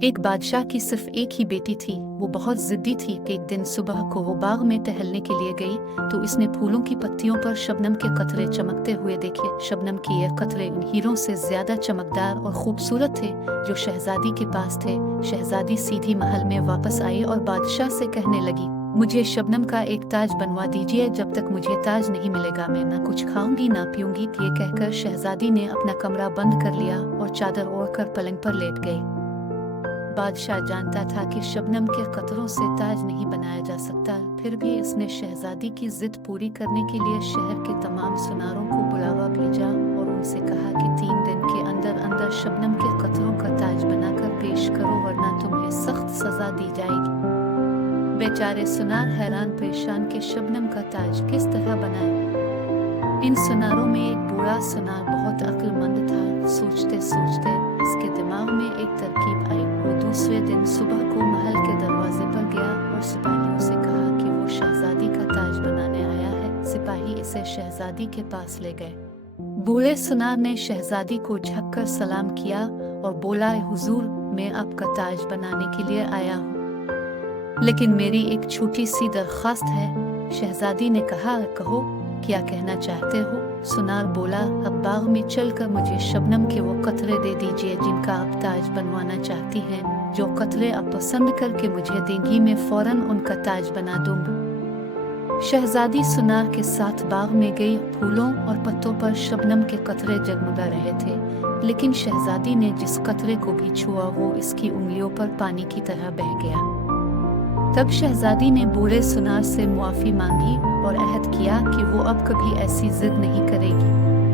एक बादशाह की सिर्फ एक ही बेटी थी। वो बहुत जिद्दी थी कि एक दिन सुबह को वो बाग में टहलने के लिए गई तो इसने फूलों की पत्तियों पर शबनम के कतरे चमकते हुए देखे। शबनम के ये कतरे उन हीरों से ज्यादा चमकदार और खूबसूरत थे जो शहजादी के पास थे। शहजादी सीधी महल में वापस आई और बादशाह से कहने लगी, मुझे शबनम का एक ताज बनवा दीजिए। जब तक मुझे ताज नहीं मिलेगा मैं ना कुछ खाऊंगी ना पीऊंगी। ये कहकर शहजादी ने अपना कमरा बंद कर लिया और चादर ओढ़कर पलंग पर लेट गई। बादशाह जानता था कि शबनम के कतरों से ताज नहीं बनाया जा सकता, फिर भी इसने शहजादी की जिद पूरी करने के लिए शहर के तमाम सुनारों को बुलावा भेजा और उनसे कहा कि 3 दिन के अंदर अंदर शबनम के कतरों का ताज बनाकर पेश करो वरना तुम्हें सख्त सजा दी जाएगी। बेचारे सुनार हैरान परेशान कि शबनम का ताज किस तरह बनाए। इन सुनारों में एक बूढ़ा सुनार बहुत अक्लमंद था। सोचते सोचते इसके दिमाग में एक तरकीब आई। वो दूसरे दिन सुबह को महल के दरवाजे पर गया और सिपाहियों से कहा कि वो शहजादी का ताज बनाने आया है। सिपाही इसे शहजादी के पास ले गए। बूढ़े सुनार ने शहजादी को झुककर सलाम किया और बोला, हुजूर मैं आपका ताज बनाने के लिए आया हूँ, लेकिन मेरी एक छोटी सी दरख्वास्त है। शहजादी ने कहा, कहो क्या कहना चाहते हो? सुनार बोला, अब बाग में चलकर मुझे शबनम के वो कतरे दे दीजिए जिनका आप ताज बनवाना चाहती हैं। जो कतरे आप पसंद करके मुझे देंगी मैं फौरन उनका ताज बना दूंगा। शहजादी सुनार के साथ बाग में गई। फूलों और पत्तों पर शबनम के कतरे जगमगा रहे थे, लेकिन शहजादी ने जिस कतरे को भी छुआ वो इसकी उंगलियों पर पानी की तरह बह गया। तब शहजादी ने बूढ़े सुनार से मुआफी मांगी और अहद किया कि वो अब कभी ऐसी जिद नहीं करेगी।